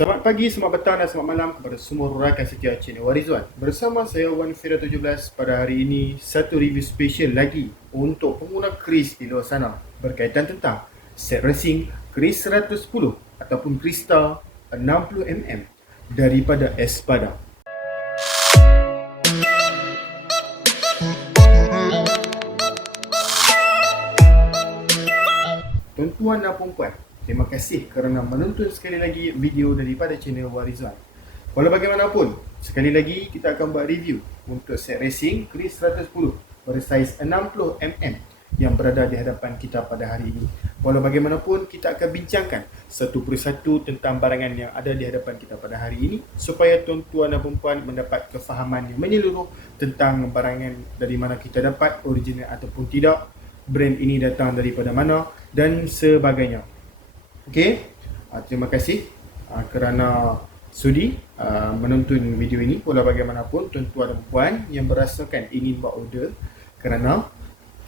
Selamat pagi, selamat petang dan selamat malam kepada semua rakan setia channel Warizwan. Bersama saya Wan Fira 17 pada hari ini, satu review special lagi untuk pengguna kris di luar sana berkaitan tentang set racing kris 110 ataupun Krista 60mm daripada Espada. Tuan-tuan dan puan-puan, terima kasih kerana menonton sekali lagi video daripada channel Warizwan. Walau bagaimanapun, sekali lagi kita akan buat review untuk set racing kris 110 bersaiz 60mm yang berada di hadapan kita pada hari ini. Walau bagaimanapun, kita akan bincangkan satu persatu tentang barangan yang ada di hadapan kita pada hari ini supaya tuan-tuan dan puan-puan mendapat kefahaman yang menyeluruh tentang barangan dari mana kita dapat, original ataupun tidak, brand ini datang daripada mana dan sebagainya. Okey, terima kasih kerana sudi menonton video ini. Walau bagaimanapun, tuan-tuan dan puan yang berasakan ingin buat order, kerana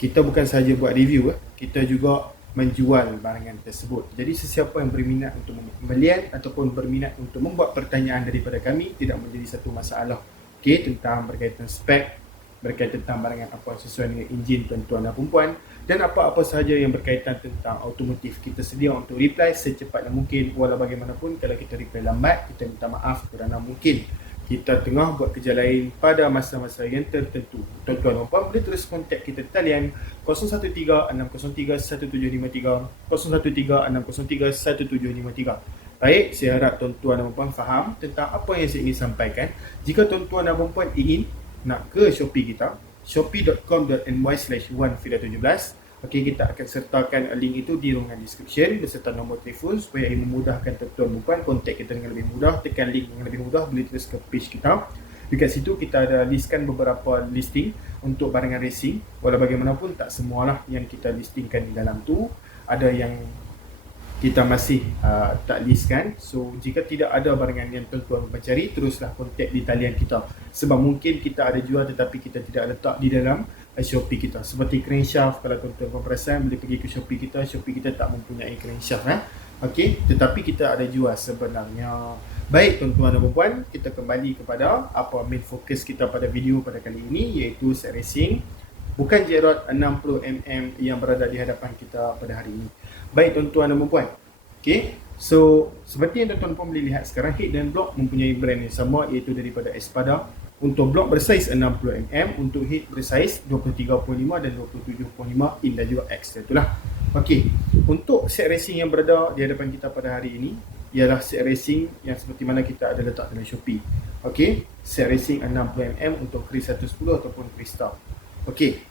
kita bukan sahaja buat review, kita juga menjual barangan tersebut. Jadi sesiapa yang berminat untuk melihat ataupun berminat untuk membuat pertanyaan daripada kami tidak menjadi satu masalah. Okey, tentang berkaitan spek, berkaitan tentang barangan apa sesuai dengan enjin tuan-tuan dan puan dan apa-apa sahaja yang berkaitan tentang automotif, kita sedia untuk reply secepatnya mungkin. Walau bagaimanapun, kalau kita reply lambat, kita minta maaf kerana mungkin kita tengah buat kerja lain pada masa-masa yang tertentu. Tuan-tuan dan puan boleh terus kontak kita di talian 013-603-1753, 013-603-1753. Baik, saya harap tuan-tuan dan puan faham tentang apa yang saya ingin sampaikan. Jika tuan-tuan dan puan ingin nak ke Shopee kita, shopee.com.my/1fira17. Okey, kita akan sertakan link itu di ruangan description beserta nombor telefon supaya ia memudahkan tuan-tuan dan puan kontak kita dengan lebih mudah. Tekan link dengan lebih mudah, boleh terus ke page kita. Dekat situ kita ada listkan beberapa listing untuk barangan racing. Walau bagaimanapun, tak semualah yang kita listingkan di dalam tu. Ada yang kita masih tak listkan. So jika tidak ada barangan yang tuan-tuan mencari, teruslah kontak di talian kita. Sebab mungkin kita ada jual tetapi kita tidak letak di dalam Shopee kita. Seperti crankshaft, kalau tuan-tuan perasan boleh pergi ke Shopee kita. Shopee kita tak mempunyai crankshaft. Okey, tetapi kita ada jual sebenarnya. Baik tuan-tuan dan puan, kita kembali kepada apa main fokus kita pada video pada kali ini, iaitu set racing bukan J-Rod 60mm yang berada di hadapan kita pada hari ini. Baik tuan-tuan dan puan. Okey, so seperti yang tuan-tuan boleh lihat sekarang, head dan block mempunyai brand yang sama, iaitu daripada Espada. Untuk block bersaiz 60mm, untuk head bersaiz 23.5 dan 27.5 in dan juga X, itulah. Okey, untuk set racing yang berada di hadapan kita pada hari ini ialah set racing yang seperti mana kita ada letak dalam Shopee. Okey, set racing 60mm untuk kris 110 ataupun Krista. Okey,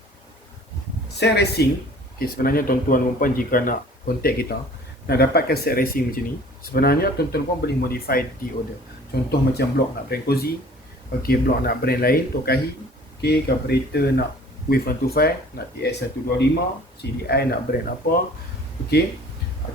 set racing, sebenarnya tuan-tuan dan puan jika nak kontak kita nak dapatkan set racing macam ni, sebenarnya tuan-tuan pun boleh modify di order. Contoh macam blok nak brand Cozy, okey, blok nak brand lain, Tokahi, okey, carburetor nak Wave 125, nak TS125, CDI nak brand apa, okey,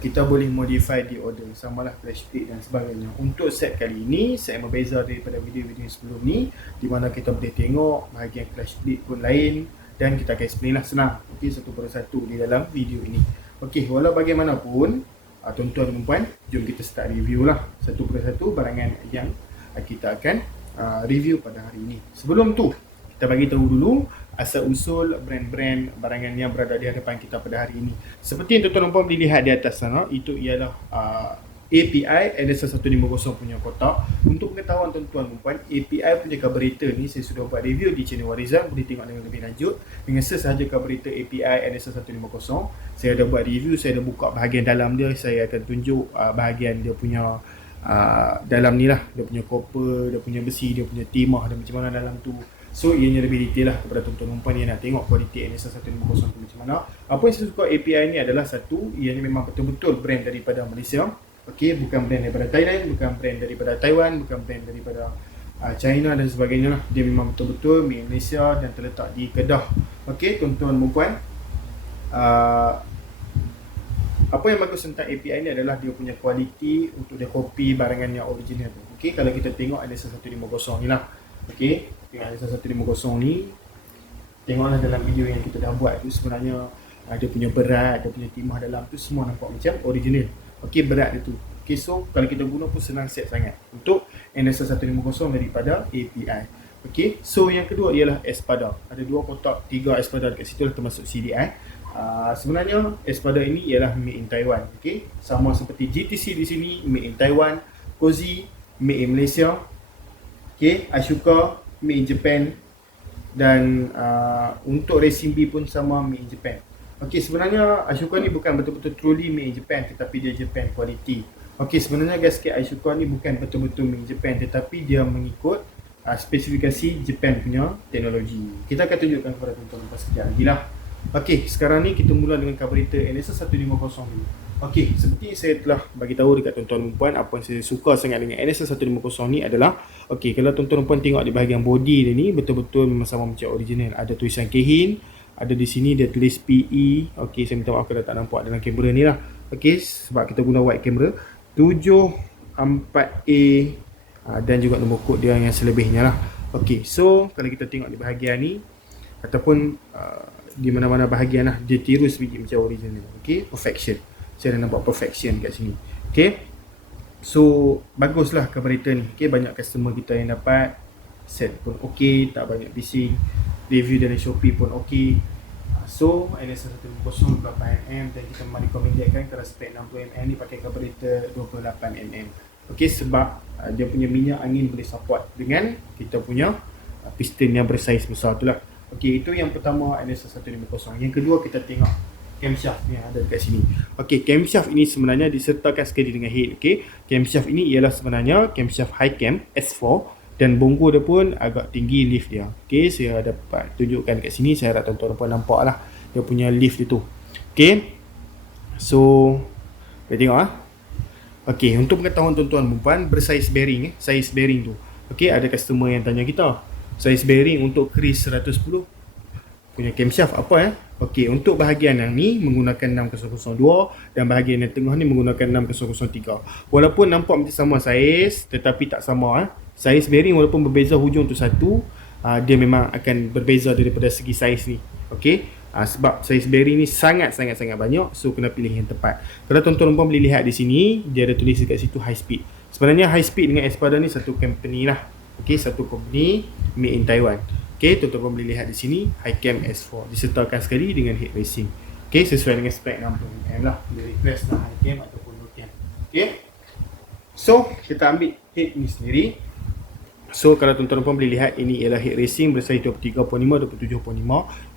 kita boleh modify di order, samalah flash plate dan sebagainya. Untuk set kali ini saya berbeza daripada video-video sebelum ni, di mana kita boleh tengok bahagian flash plate pun lain dan kita akan explain lah senang, okey, satu persatu di dalam video ini. Okey, walau bagaimanapun, tuan-tuan dan puan, jom kita start review lah satu persatu barangan yang kita akan review pada hari ini. Sebelum tu, kita bagi tahu dulu asal-usul brand-brand barangan yang berada di hadapan kita pada hari ini. Seperti yang tuan-tuan dan puan boleh lihat di atas sana, itu ialah API LS150 punya kotak. Untuk pengetahuan tuan-tuan dan puan, API punya carburetor ni saya sudah buat review di channel Warizwan, boleh tengok dengan lebih lanjut. Dengan sesahaja carburetor API LS150, saya dah buat review, saya dah buka bahagian dalam dia, saya akan tunjuk bahagian dia punya dalam ni lah, dia punya copper, dia punya besi, dia punya timah dan macam mana dalam tu. So ianya lebih detail lah kepada tuan-tuan dan puan yang nak tengok kualiti LS150 tu macam mana. Apa yang saya suka API ni adalah satu, ianya memang betul-betul brand daripada Malaysia. Okey, bukan brand daripada Thailand, bukan brand daripada Taiwan, bukan brand daripada China dan sebagainya lah. Dia memang betul-betul made Malaysia dan terletak di Kedah. Okey, tuan-tuan dan puan, apa yang bagus tentang API ni adalah dia punya kualiti untuk dia copy barangan yang original tu. Okey, kalau kita tengok LS150 ni lah. Okey, tengok LS150 ni, tengoklah dalam video yang kita dah buat tu, sebenarnya dia punya berat, dia punya timah dalam tu semua nampak macam original. Okey, berat dia tu Okay, so kalau kita guna pun senang set sangat untuk NSA 150 daripada API. Okay, so yang kedua ialah Espada. Ada 2 kotak, 3 Espada dekat situ lah, termasuk CDI. Sebenarnya Espada ini ialah made in Taiwan. Okay, sama seperti GTC di sini made in Taiwan, Cozy made in Malaysia. Okay, Ashoka made in Japan, dan untuk Racing B pun sama made in Japan. Okay, sebenarnya Ashoka ni bukan betul-betul truly made in Japan, tetapi dia Japan quality. Okay, sebenarnya gasket Ashoka ni bukan betul-betul made in Japan, tetapi dia mengikut spesifikasi Japan punya teknologi. Kita akan tunjukkan kepada tuan-tuan sekejap lagi lah. Okay, sekarang ni kita mula dengan carburetor NSA 150 dulu. Okay, seperti saya telah bagi tahu dekat tuan-tuan dan puan, apa yang saya suka sangat dengan NSA 150 ni adalah, okay, kalau tuan-tuan dan puan tengok di bahagian body dia ni, betul-betul memang sama macam original. Ada tulisan Keihin, ada di sini dia tulis PE. Okay, saya minta maaf kalau tak nampak dalam kamera ni lah. Okay, sebab kita guna wide camera. 74A, dan juga nombor kod dia yang selebihnya lah. Okay, so kalau kita tengok di bahagian ni, ataupun di mana-mana bahagian lah, dia tiru sebiji macam original. Okay, perfection. Saya dah nampak perfection kat sini. Okay, so baguslah carburetor ni. Okay, banyak customer kita yang dapat. Set pun okay, tak banyak bising. Review dari Shopee pun okay. So NSA 150 28mm, dan kita memang recommendkan kalau spek 60mm ni pakai carburetor 28mm. Okay, sebab dia punya minyak angin boleh support dengan kita punya piston yang bersaiz besar tu lah. Okay, itu yang pertama NSA 150. Yang kedua kita tengok camshaft yang ada dekat sini. Okay, camshaft ini sebenarnya disertakan sekali dengan head. Okay, camshaft ini ialah sebenarnya camshaft high cam S4, dan bonggo dia pun agak tinggi lift dia. Okay, saya dapat tunjukkan kat sini. Saya harap tuan-tuan pun nampak lah dia punya lift itu. Okay, so kita tengok lah. Okay, untuk pengetahuan tuan-tuan dan puan, bersaiz bearing saiz bearing tu. Okay, ada customer yang tanya kita, saiz bearing untuk Chris 110 punya camshaft apa Okay, untuk bahagian yang ni menggunakan 6002, dan bahagian yang tengah ni menggunakan 6003. Walaupun nampak macam sama saiz, tetapi tak sama saiz bearing walaupun berbeza hujung tu satu, dia memang akan berbeza daripada segi saiz ni. Okay, sebab saiz bearing ni sangat-sangat banyak, so kena pilih yang tepat. Kalau tuan-tuan boleh lihat di sini, dia ada tulis dekat situ high speed. Sebenarnya high speed dengan Espada ni satu company lah. Okay, satu company made in Taiwan. Okay, tuan-tuan boleh lihat di sini high cam S4 disertakan sekali dengan head racing. Okay, sesuai dengan spek 60mm lah. Dia request nak high cam ataupun low cam. Okay, so kita ambil head ni sendiri. So kalau tuan-tuan boleh lihat, ini ialah head racing bersaiz 23.5 27.5.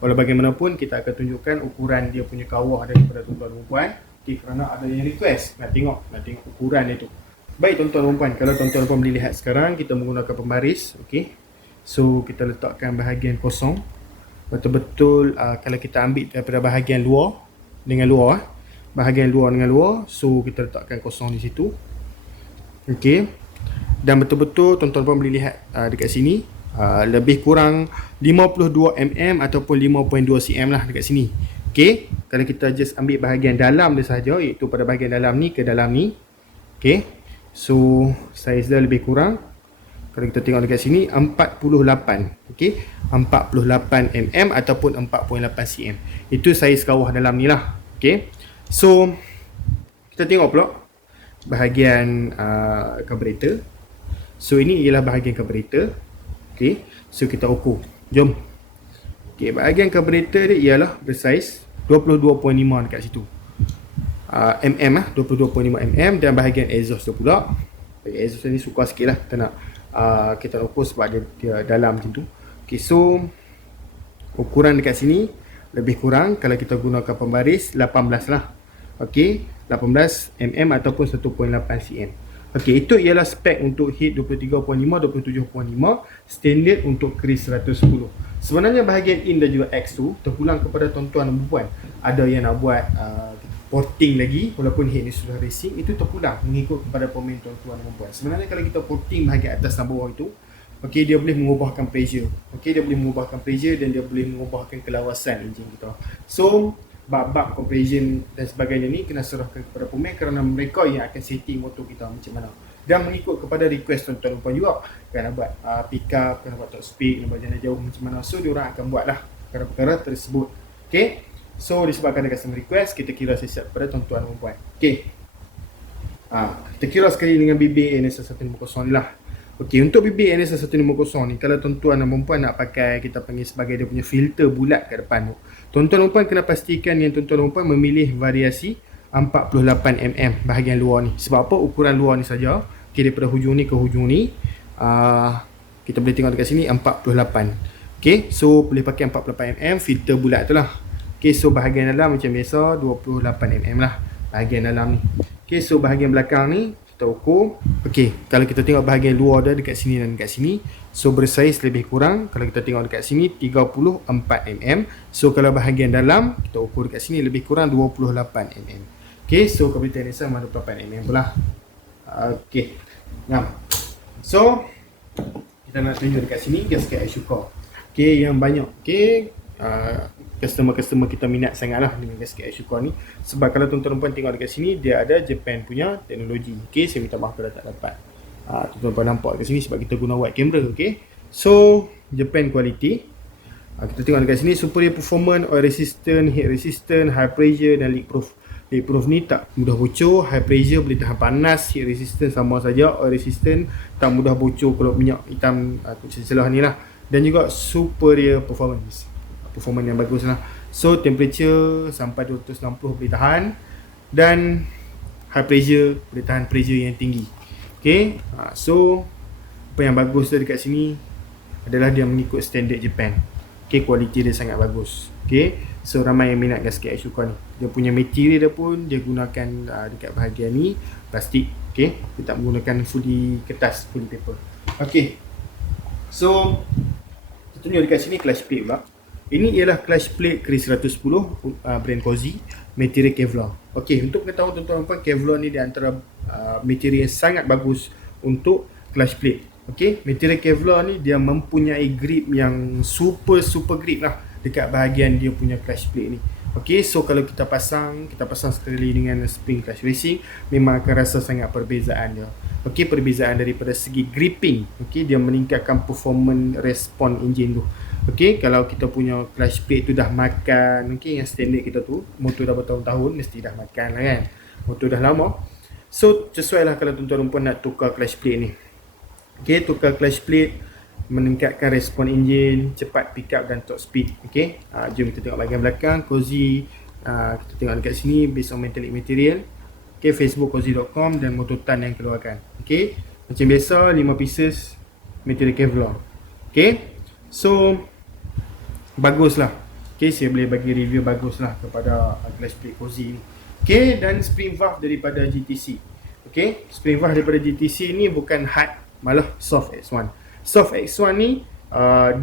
Walau bagaimanapun kita akan tunjukkan ukuran dia punya kawah daripada tuan-tuan dan puan. Okay, kerana ada yang request nak tengok ukuran dia tu. Baik tuan-tuan dan puan, kalau tuan-tuan boleh lihat sekarang kita menggunakan pembaris. Okay, so kita letakkan bahagian kosong. Betul-betul kalau kita ambil daripada bahagian luar dengan luar, bahagian luar dengan luar, so kita letakkan kosong di situ. Okay, dan betul-betul tuan-tuan pun boleh lihat dekat sini, lebih kurang 52mm ataupun 5.2 cm lah dekat sini. Okay, kalau kita just ambil bahagian dalam dia sahaja, iaitu pada bahagian dalam ni ke dalam ni. Okay, so saiz dia lebih kurang, kalau kita tengok dekat sini 48. Okay, 48mm ataupun 4.8 cm. Itu saiz kawah dalam ni lah. Okay, so kita tengok pula bahagian carburetor. So ini ialah bahagian carburetor. Okay, so kita ukur. Jom. Okay, bahagian carburetor dia ialah bersaiz 22.5 dekat situ. 22.5mm, dan bahagian exhaust tu pula. Bahagian exhaust ni suka sikit lah. Kita nak kita ukur sebab dia dalam macam tu. Okay, so ukuran dekat sini lebih kurang kalau kita gunakan pembaris 18 lah. Okay, 18mm ataupun 1.8 cm. Okey, itu ialah spek untuk head 23.5, 27.5, standard untuk Chris 110. Sebenarnya bahagian in dan juga X tu terpulang kepada tuan-tuan dan puan. Ada yang nak buat porting lagi walaupun head ni sudah racing, itu terpulang mengikut kepada pemain tuan-tuan dan puan. Sebenarnya kalau kita porting bahagian atas dan bawah itu, okey, dia boleh mengubahkan pressure. Okey, dia boleh mengubahkan pressure dan dia boleh mengubahkan kelawasan enjin kita. So bab-bab compression dan sebagainya ni kena serahkan kepada pemain, kerana mereka yang akan setting motor kita macam mana, dan mengikut kepada request tuan-tuan dan puan juga. Kan nak buat pick up, kan nak buat top speed, nak buat jalan jauh macam mana, so diorang akan buat lah perkara-perkara tersebut. Okay, so disebabkan ada customer request, kita kira siap pada tuan-tuan dan puan. Okay, Kita kira sekali dengan bibir NSR 150 ni lah. Okey, untuk bibir NSR 150 ni, kalau tuan-tuan dan puan nak pakai, kita panggil sebagai dia punya filter bulat kat depan tu, tuan-tuan dan puan kena pastikan yang tuan-tuan dan puan memilih variasi 48mm bahagian luar ni. Sebab apa? Ukuran luar ni saja. Okey, daripada hujung ni ke hujung ni, kita boleh tengok dekat sini 48. Okey, so boleh pakai 48mm filter bulat tu lah. Okey, so bahagian dalam macam biasa 28mm lah bahagian dalam ni. Okey, so bahagian belakang ni kita ukur. Okey, kalau kita tengok bahagian luar dia dekat sini dan dekat sini, so bersaiz lebih kurang. Kalau kita tengok dekat sini 34mm. So kalau bahagian dalam kita ukur dekat sini lebih kurang 28mm. Okey, so kabel NSR 28mm pula. Okey. Nah. So kita nak tunjuk dekat sini gasket Ashoka. Okey, yang banyak. Okey, customer kita minat sangatlah dengan gasket Ashoka ni. Sebab kalau tuan-tuan puan tengok dekat sini, dia ada Japan punya teknologi. Okey, saya minta maaf kalau tak dapat tuan-tuan puan nampak dekat sini sebab kita guna wide camera. Okey, so Japan quality. Kita tengok dekat sini, superior performance, oil resistant, heat resistant, high pressure dan leak proof. Leak proof ni tak mudah bocor, high pressure boleh tahan panas, heat resistant sama saja, oil resistant tak mudah bocor kalau minyak hitam celah ni lah. Dan juga superior performance yang bagus lah. So temperature sampai 260 boleh tahan, dan high pressure boleh tahan pressure yang tinggi. Okay, so apa yang bagus dekat sini adalah dia mengikut standard Japan. Okay, kualiti dia sangat bagus. Okay, so ramai yang minat gasket Ashoka ni. Dia punya material dia pun dia gunakan dekat bahagian ni plastik. Okay, dia tak menggunakan fully kertas, fully paper. Okay, so kita tunjuk dekat sini clutch plate pula. Ini ialah clutch plate Chris 110 brand Cozy, material Kevlar. Okey, untuk pengetahuan tuan-tuan puan, Kevlar ni di antara material yang sangat bagus untuk clutch plate. Okey, material Kevlar ni dia mempunyai grip yang super grip lah dekat bahagian dia punya clutch plate ni. Okey, so kalau kita pasang sekali dengan spring clutch racing, memang akan rasa sangat perbezaan dia. Okey, perbezaan daripada segi gripping. Okey, dia meningkatkan performance respon enjin tu. Okey, kalau kita punya clutch plate tu dah makan, okey, yang standard kita tu, motor dah bertahun-tahun mesti dah makan lah kan. Motor dah lama. So, sesuai lah kalau tuan-tuan puan nak tukar clutch plate ni. Okey, tukar clutch plate meningkatkan respon enjin, cepat pick up dan top speed. Okey, jom kita tengok bahagian belakang Cozy. Kita tengok dekat sini based on metallic material. Okey, Facebook cozy.com dan motor tan yang keluarkan. Okey, macam biasa 5 pieces material Kevlar. Okey, so baguslah. Okey, saya boleh bagi review baguslah kepada clutch plate Cozy ni. Okey, dan spring valve daripada GTC. Okey, spring valve daripada GTC ni bukan hard, malah soft X1. Soft X1 ni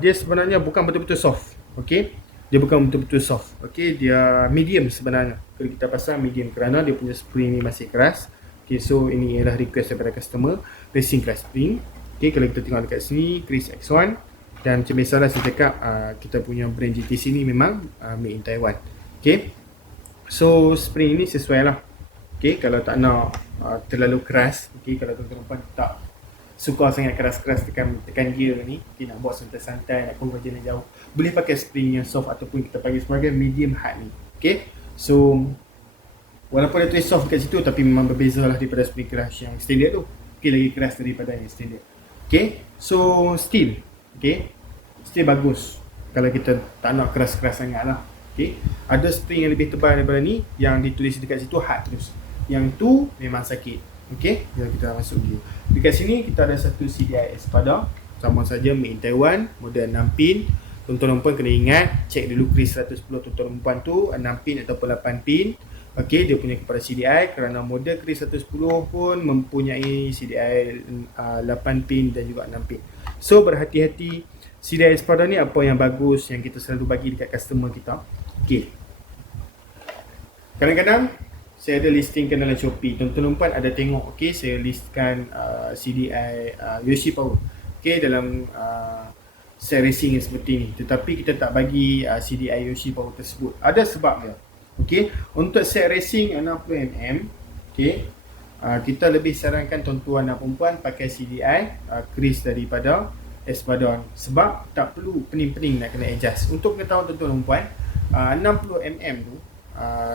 dia sebenarnya bukan betul-betul soft. Okey, dia bukan betul-betul soft. Okey, dia medium sebenarnya. Kalau kita pasang medium kerana dia punya spring ni masih keras. Okey, so ini ialah request daripada customer, racing class spring. Okey, kalau kita tengok dekat sini Chris X1, dan macam biasalah saya cakap, kita punya brand GTC ni memang made in Taiwan. Okey, so spring ni sesuai lah. Okey, kalau tak nak terlalu keras. Okey, kalau tuan-tuan tak suka sangat keras-keras tekan gear ni, okay, nak buat santai-santai, nak conversion yang jauh, boleh pakai spring yang soft ataupun kita panggil sebagai medium hard ni. Okay, so walaupun dia tulis soft kat situ, tapi memang berbeza lah daripada spring keras yang standard tu. Okay, lagi keras daripada yang standard. Okay, so steel. Okay, steel bagus kalau kita tak nak keras-keras sangat lah. Okay, ada spring yang lebih tebal daripada ni, yang ditulis dekat situ hard terus. Yang tu memang sakit. Okey, jom kita masuk dulu. Dekat sini kita ada satu CDI Espada, sama saja made in Taiwan, model 6 pin. Tuan-tuan dan puan kena ingat, cek dulu Chris 110 tuan-tuan dan puan tu 6 pin ataupun 8 pin. Okey, dia punya kepada CDI kerana model Chris 110 pun mempunyai CDI 8 pin dan juga 6 pin. So berhati-hati, CDI Espada ni apa yang bagus yang kita selalu bagi dekat customer kita. Okey, kadang-kadang saya ada listingkan dalam Shopee. Tuan-tuan puan ada tengok, okey, saya listkan CDI Yoshi Power, okey, dalam set racing yang seperti ni. Tetapi kita tak bagi CDI Yoshi Power tersebut. Ada sebab dia. Okey, untuk set racing 60mm, okey, kita lebih sarankan tuan-tuan dan perempuan pakai CDI Chris daripada Espadon, sebab tak perlu pening-pening nak kena adjust. Untuk pengetahuan tuan-tuan dan perempuan, 60mm tu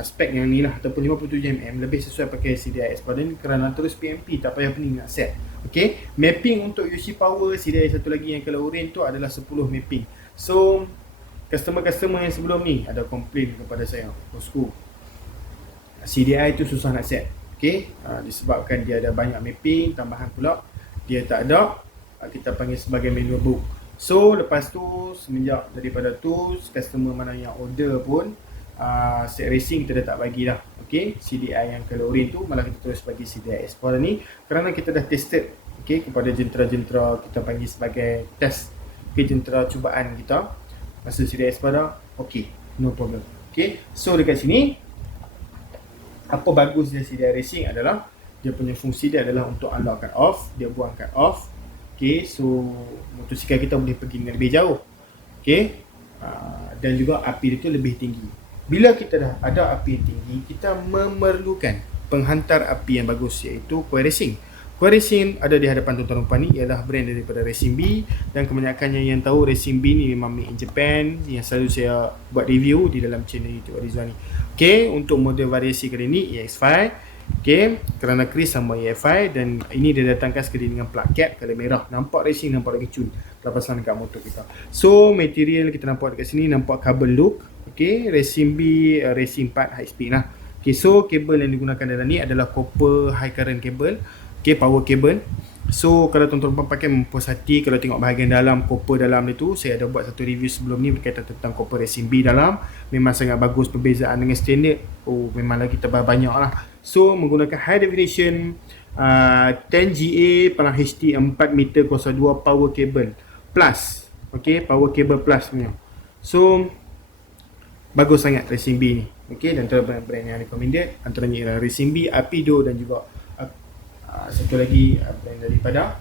spek yang ni lah, ataupun 57mm lebih sesuai pakai CDI Espada ni kerana terus PMP, tak payah pening nak set. Okay, mapping untuk UC power CDI satu lagi yang color orange tu adalah 10 mapping. So customer-customer yang sebelum ni ada komplain kepada saya, bosku, CDI tu susah nak set. Okay, disebabkan dia ada banyak mapping tambahan pula, dia tak ada, kita panggil sebagai manual book. So lepas tu, semenjak daripada tu, customer mana yang order pun set racing kita dah tak bagi dah. Okay, CDI yang color orange tu malah kita terus bagi CDI Explorer ni kerana kita dah tested, okay, kepada jentera-jentera, kita panggil sebagai test, okay, jentera cubaan kita masa CDI Explorer. Okay, no problem. Okay, so dekat sini apa bagus dia CDI racing adalah dia punya fungsi dia adalah untuk unlock cut off, dia buang cut off. Okay, so motosikal kita boleh pergi lebih jauh. Okay, dan juga api dia tu lebih tinggi. Bila kita dah ada api yang tinggi, kita memerlukan penghantar api yang bagus, iaitu Koi Racing. Koi Racing ada di hadapan tuan-tuan rupan ni ialah brand daripada Racing B, dan kebanyakannya yang tahu Racing B ni memang made in Japan, yang selalu saya buat review di dalam channel YouTube Arizwan ni. Okay, untuk model variasi kali ni EX5, okay, kerana Chris sama EX5, dan ini dia datangkan sekali dengan plug cap color merah. Nampak racing, nampak lagi cun lepasan dekat motor kita. So material kita nampak dekat sini, nampak carbon look. Okay, Racing B, Racing 4 high speed lah. Okay, so kabel yang digunakan dalam ni adalah copper high current cable. Okay, power cable. So kalau tuan-tuan pakai mempuas hati, kalau tengok bahagian dalam copper dalam ni tu, saya ada buat satu review sebelum ni berkaitan tentang copper Racing B dalam. Memang sangat bagus perbezaan dengan standard. Oh, memang lagi tebal banyak lah. So menggunakan high definition 10GA palang HT 4 meter 02 power cable plus. Okay, power cable plus punya. So bagus sangat Racing B ni. Okay, dan antara brand yang recommended antaranya ialah Racing B, Apido, dan juga satu lagi brand daripada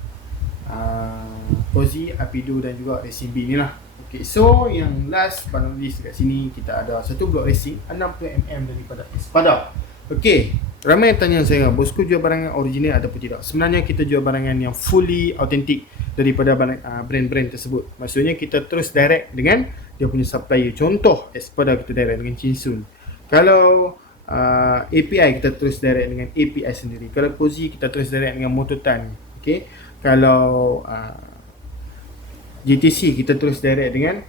Cozy, Apido, dan juga Racing B ni lah. Okay, so yang last but not least dekat sini kita ada satu blok racing 60mm daripada Espada. Okay, ramai yang tanya saya, bosku jual barangan original ataupun tidak. Sebenarnya kita jual barangan yang fully authentic daripada brand-brand tersebut. Maksudnya kita terus direct dengan dia punya supplier. Contoh Espada kita direct dengan Chinsun. Kalau API kita terus direct dengan API sendiri. Kalau Cozy kita terus direct dengan Mototan. Okay, kalau GTC kita terus direct dengan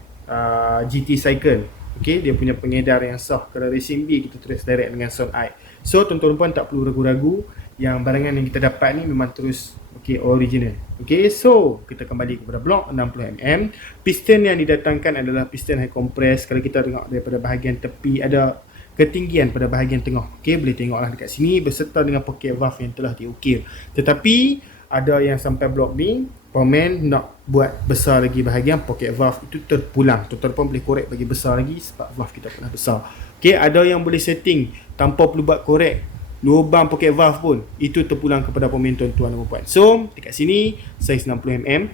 GT Cycle. Okay, dia punya pengedar yang sah. Kalau Racing B kita terus direct dengan Sound Eye. So tuan-tuan puan tak perlu ragu-ragu, yang barangan yang kita dapat ni memang terus original. Okay, so kita kembali kepada blok 60mm. Piston yang didatangkan adalah piston high compress. Kalau kita tengok daripada bahagian tepi, ada ketinggian pada bahagian tengah. Okay, boleh tengoklah dekat sini beserta dengan pocket valve yang telah diukir. Tetapi ada yang sampai blok ni Pomen nak buat besar lagi bahagian pocket valve itu terpulang. Tuan-tuan pun boleh korek bagi besar lagi sebab valve kita pernah besar. Okay, ada yang boleh setting tanpa perlu buat korek lubang pocket valve pun, itu terpulang kepada pemain tuan-tuan dan puan. So dekat sini saiz 60mm.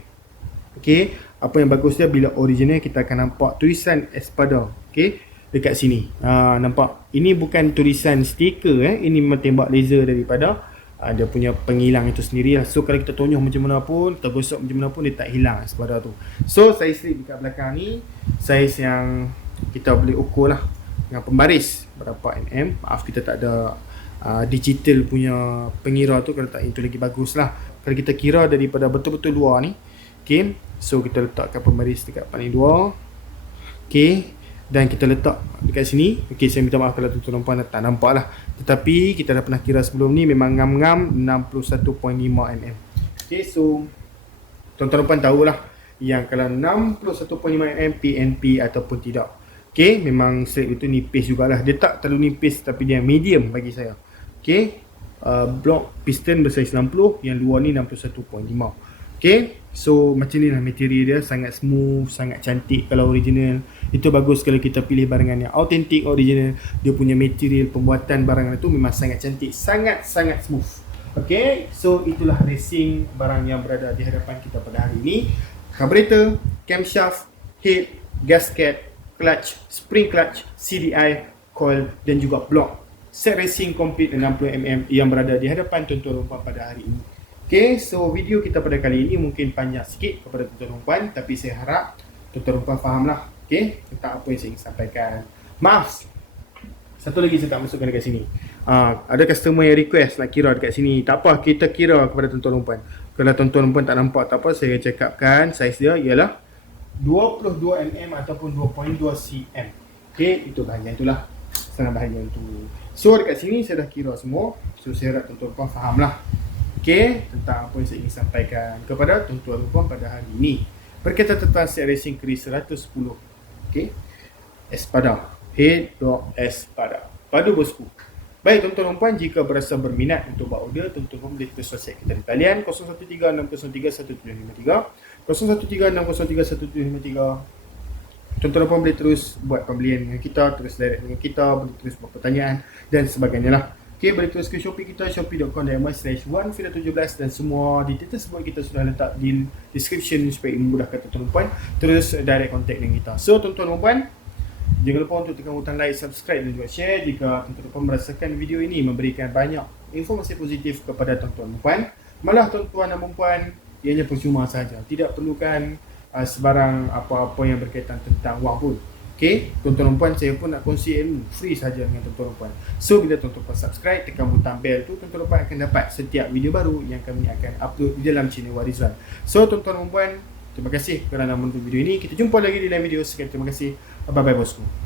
Okay, apa yang bagus dia bila original kita akan nampak tulisan Espada. Okay, dekat sini nampak ini bukan tulisan stiker, ini memang tembak laser daripada dia punya penghilang itu sendiri lah. So kalau kita tonyoh macam mana pun, kita gosok macam mana pun, dia tak hilang Espada tu. So saiz strip dekat belakang ni saiz yang kita boleh ukur lah dengan pembaris berapa mm. Maaf kita tak ada digital punya pengira tu, kalau tak itu lagi bagus lah. Kalau kita kira daripada betul-betul luar ni, okay, so kita letakkan pembaris dekat paling luar. Okay, dan kita letak dekat sini. Okay, saya minta maaf kalau tuan-tuan puan tak nampak lah, tetapi kita dah pernah kira sebelum ni, memang ngam-ngam 61.5 mm. Okay, so tuan-tuan puan tahulah yang kalau 61.5 mm PNP ataupun tidak. Okay, memang strip itu nipis jugalah. Dia tak terlalu nipis tapi dia medium bagi saya. Okay, blok piston bersaiz 60, yang luar ni 61.5. Okay, so macam ni lah material dia, sangat smooth, sangat cantik. Kalau original itu bagus. Kalau kita pilih barangan yang authentic original, dia punya material pembuatan barangan itu memang sangat cantik, sangat-sangat smooth. Okay, so itulah racing barang yang berada di hadapan kita pada hari ini. Carburetor, camshaft, head, gasket, clutch, spring clutch, CDI, coil, dan juga block set racing complete 60mm yang berada di hadapan tuan-tuan dan puan pada hari ini. Okay, so video kita pada kali ini mungkin panjang sikit kepada tuan-tuan dan puan, tapi saya harap tuan-tuan dan puan fahamlah, okay, tentang apa yang saya ingin sampaikan. Maaf Satu lagi saya tak masukkan dekat sini. Ada customer yang request nak kira dekat sini. Tak apa, kita kira kepada tuan-tuan dan puan. Kalau tuan-tuan dan puan tak nampak, tak apa, saya cakapkan saiz dia ialah 22mm ataupun 2.2 cm. Okey, itu bahagian itulah. Setengah bahagian tu. So dekat sini saya dah kira semua. So saya harap tuan-tuan dan puan fahamlah. Okey, tentang apa yang saya ingin sampaikan kepada tuan-tuan dan puan pada hari ini. Berkaitan tentang set racing keris 110. Okey. Espada. Espada. Padu bosku. Baik tuan-tuan dan puan, jika berasa berminat untuk buat order, tuan-tuan boleh terus WhatsApp kita di talian 0136031753, 0136031753. Tuan-tuan dan puan boleh terus buat pembelian dengan kita, terus direct dengan kita, boleh terus buat pertanyaan dan sebagainya lah. Okay, boleh terus ke Shopee kita, shopee.com.my/1Fida17, dan semua detail tersebut kita sudah letak di description supaya memudahkan tuan-tuan dan puan terus direct contact dengan kita. So tuan-tuan dan puan, jangan lupa untuk tekan butang like, subscribe dan juga share jika tuan-tuan dan puan merasakan video ini memberikan banyak informasi positif kepada tuan-tuan dan puan. Malah tuan-tuan dan puan, ianya percuma saja. Tidak perlukan sebarang apa-apa yang berkaitan tentang wang pun. Okay, tuan-tuan dan puan, saya pun nak kongsi ilmu free saja dengan tuan-tuan dan puan. So bila tuan-tuan dan puan subscribe, tekan butang bell tu, tuan-tuan dan puan akan dapat setiap video baru yang kami akan upload di dalam channel Warizwan. So tuan-tuan dan puan, terima kasih kerana menonton video ini. Kita jumpa lagi di lain video. Sekian, terima kasih. Bye bye bosku.